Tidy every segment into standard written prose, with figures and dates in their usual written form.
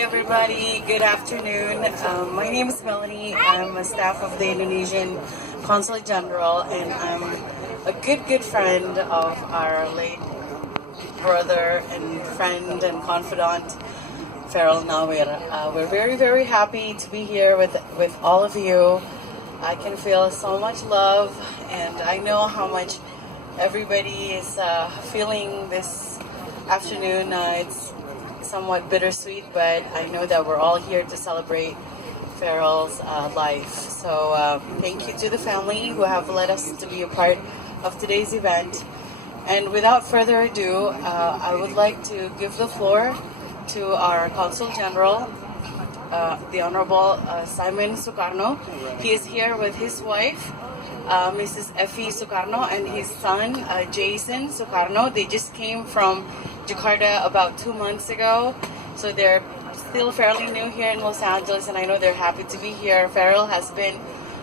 everybody. Good afternoon. My name is Melanie. I'm a staff of the Indonesian Consulate General, and I'm a good friend of our late brother and friend and confidant, Ferril Nawir. We're very happy to be here with all of you. I can feel so much love, and I know how much everybody is feeling this afternoon. It's somewhat bittersweet, but I know that we're all here to celebrate Ferril's life. So thank you to the family who have led us to be a part of today's event. And without further ado, I would like to give the floor to our Consul General, the Honorable Simon Sukarno. He is here with his wife, Mrs. Effie Sukarno, and his son, Jason Sukarno. They just came from Jakarta about 2 months ago, so they're still fairly new here in Los Angeles, and I know they're happy to be here. Ferril has been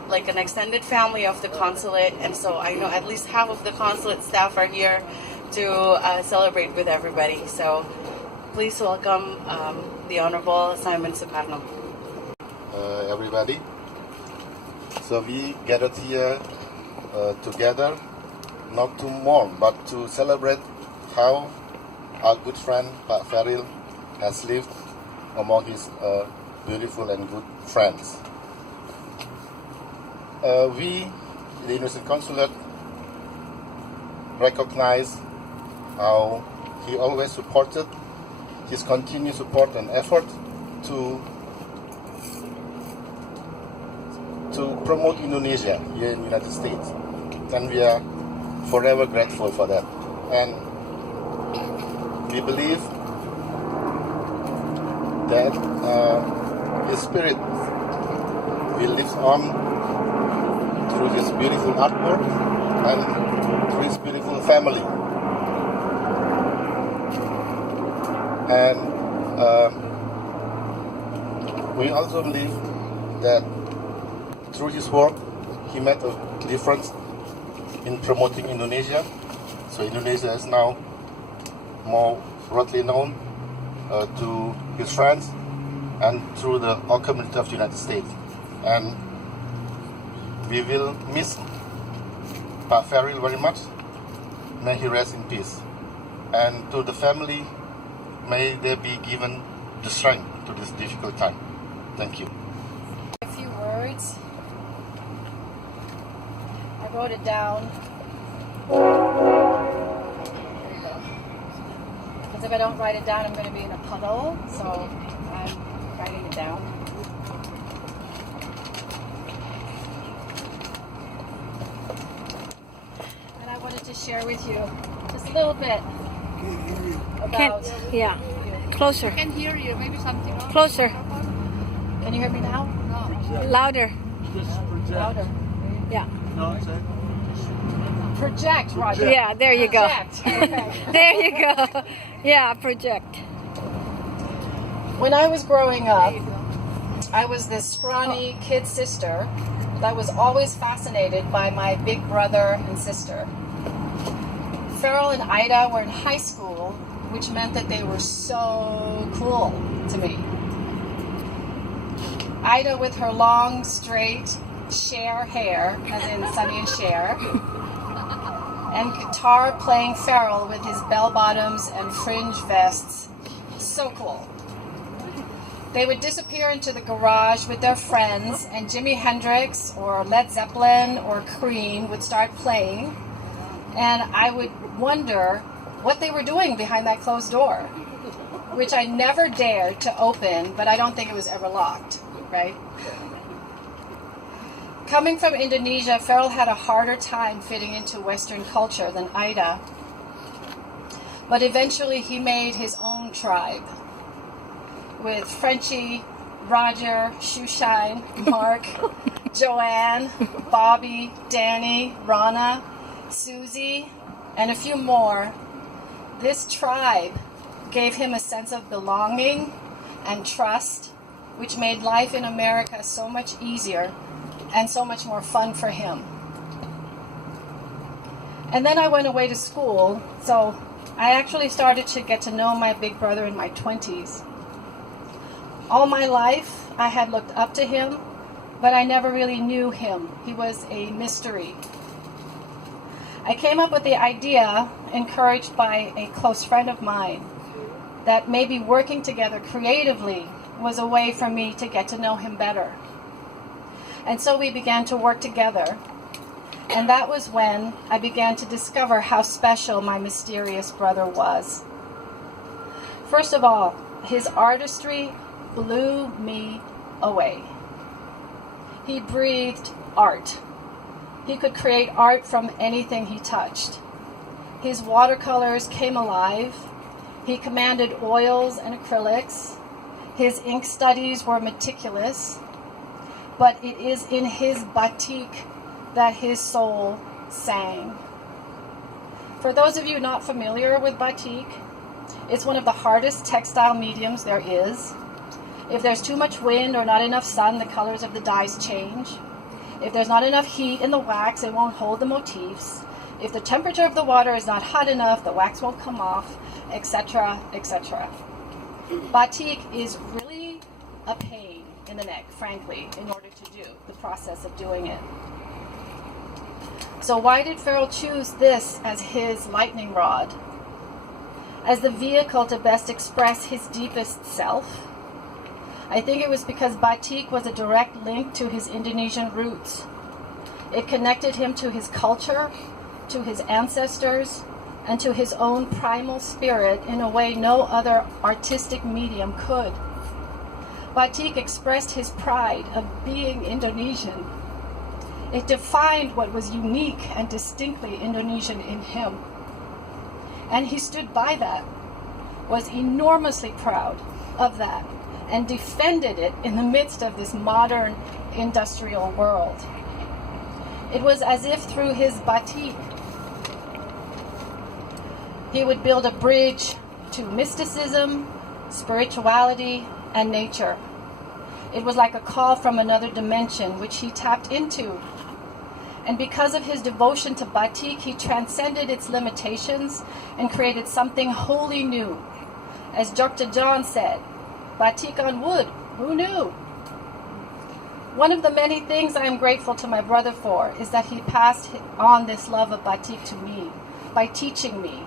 like an extended family of the consulate, and so I know at least half of the consulate staff are here to celebrate with everybody. So please welcome the Honorable Simon Sukarno. Everybody. So we gathered here together, not to mourn, but to celebrate how our good friend Pak Ferril has lived among his beautiful and good friends. We, the Indonesian Consulate, recognize how he always supported, his continued support and effort to promote Indonesia here in the United States, and we are forever grateful for that. And we believe that his spirit will live on through his beautiful artwork and through his beautiful family. And we also believe that through his work, he made a difference in promoting Indonesia. So Indonesia is now more broadly known to his friends and through the whole community of the United States. And we will miss Pak Ferril very much. May he rest in peace. And to the family, may they be given the strength to this difficult time. Thank you. A few words. I wrote it down. There you go. Because if I don't write it down, I'm going to be in a puddle. So I'm writing it down. And I wanted to share with you just a little bit about. Yeah, closer. I can hear you. Maybe something else. Closer. Can you hear me now? No. Louder. Louder. Yeah. Project, Roger. Yeah, there you go. Project. Okay. There you go. Yeah, project. When I was growing up, I was this scrawny kid sister that was always fascinated by my big brother and sister. Ferril and Ida were in high school, which meant that they were so cool to me. Ida with her long, straight, Cher hair, as in Sunny and Cher, and guitar playing Ferril with his bell bottoms and fringe vests. So cool. They would disappear into the garage with their friends, and Jimi Hendrix or Led Zeppelin or Cream would start playing, and I would wonder what they were doing behind that closed door, which I never dared to open, but I don't think it was ever locked, right? Coming from Indonesia, Ferril had a harder time fitting into Western culture than Ida, but eventually he made his own tribe with Frenchie, Roger, Shoeshine, Mark, Joanne, Bobby, Danny, Rana, Susie, and a few more. This tribe gave him a sense of belonging and trust, which made life in America so much easier and so much more fun for him. And then I went away to school, so I actually started to get to know my big brother in my 20s. All my life, I had looked up to him, but I never really knew him. He was a mystery. I came up with the idea, encouraged by a close friend of mine, that maybe working together creatively was a way for me to get to know him better. And so we began to work together. And that was when I began to discover how special my mysterious brother was. First of all, his artistry blew me away. He breathed art. He could create art from anything he touched. His watercolors came alive. He commanded oils and acrylics. His ink studies were meticulous. But it is in his batik that his soul sang. For those of you not familiar with batik, it's one of the hardest textile mediums there is. If there's too much wind or not enough sun, the colors of the dyes change. If there's not enough heat in the wax, it won't hold the motifs. If the temperature of the water is not hot enough, the wax won't come off, etc., etc. Batik is really a pain in the neck, frankly, in order to do the process of doing it. So why did Ferril choose this as his lightning rod? As the vehicle to best express his deepest self? I think it was because batik was a direct link to his Indonesian roots. It connected him to his culture, to his ancestors, and to his own primal spirit in a way no other artistic medium could. Batik expressed his pride of being Indonesian. It defined what was unique and distinctly Indonesian in him. And he stood by that, was enormously proud of that, and defended it in the midst of this modern industrial world. It was as if through his batik, he would build a bridge to mysticism, spirituality, and nature. It was like a call from another dimension, which he tapped into. And because of his devotion to batik, he transcended its limitations and created something wholly new. As Dr. John said, batik on wood, who knew? One of the many things I am grateful to my brother for is that he passed on this love of batik to me by teaching me,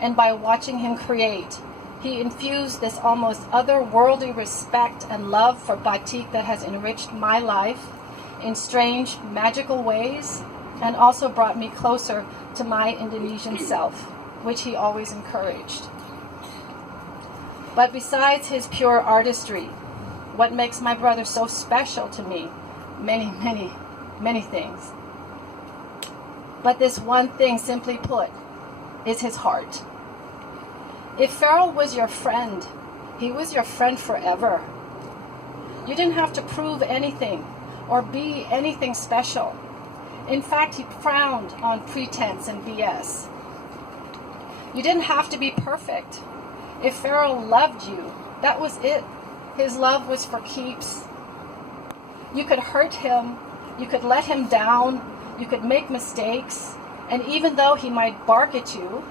and by watching him create. He infused this almost otherworldly respect and love for batik that has enriched my life in strange, magical ways, and also brought me closer to my Indonesian self, which he always encouraged. But besides his pure artistry, what makes my brother so special to me? Many, many, many things. But this one thing, simply put, is his heart. If Ferril was your friend, he was your friend forever. You didn't have to prove anything or be anything special. In fact, he frowned on pretense and BS. You didn't have to be perfect. If Ferril loved you, that was it. His love was for keeps. You could hurt him, you could let him down, you could make mistakes, and even though he might bark at you,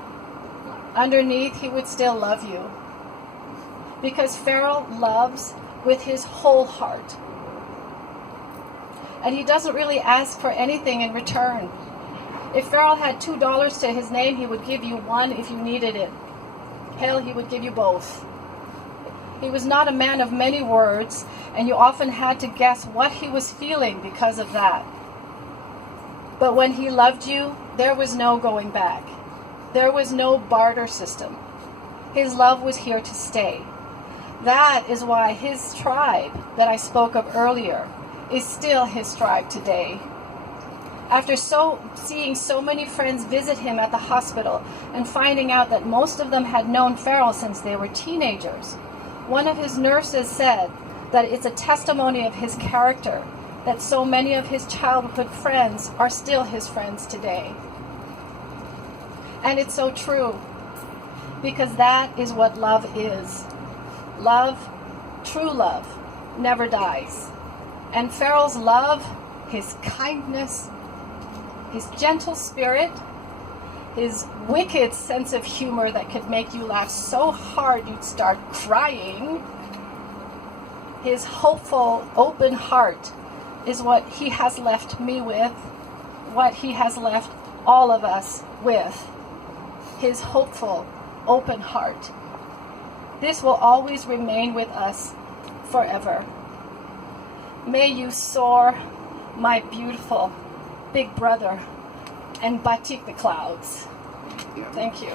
underneath he would still love you. Because Ferril loves with his whole heart. And he doesn't really ask for anything in return. If Ferril had $2 to his name, he would give you one if you needed it. Hell, he would give you both. He was not a man of many words, and you often had to guess what he was feeling because of that. But when he loved you, there was no going back. There was no barter system. His love was here to stay. That is why his tribe that I spoke of earlier is still his tribe today. After seeing so many friends visit him at the hospital and finding out that most of them had known Ferril since they were teenagers, one of his nurses said that it's a testimony of his character that so many of his childhood friends are still his friends today. And it's so true, because that is what love is. Love, true love, never dies. And Ferril's love, his kindness, his gentle spirit, his wicked sense of humor that could make you laugh so hard you'd start crying, His hopeful, open heart is what he has left me with, what he has left all of us with. His hopeful, open heart. This will always remain with us forever. May you soar, my beautiful big brother, and batik the clouds. Thank you.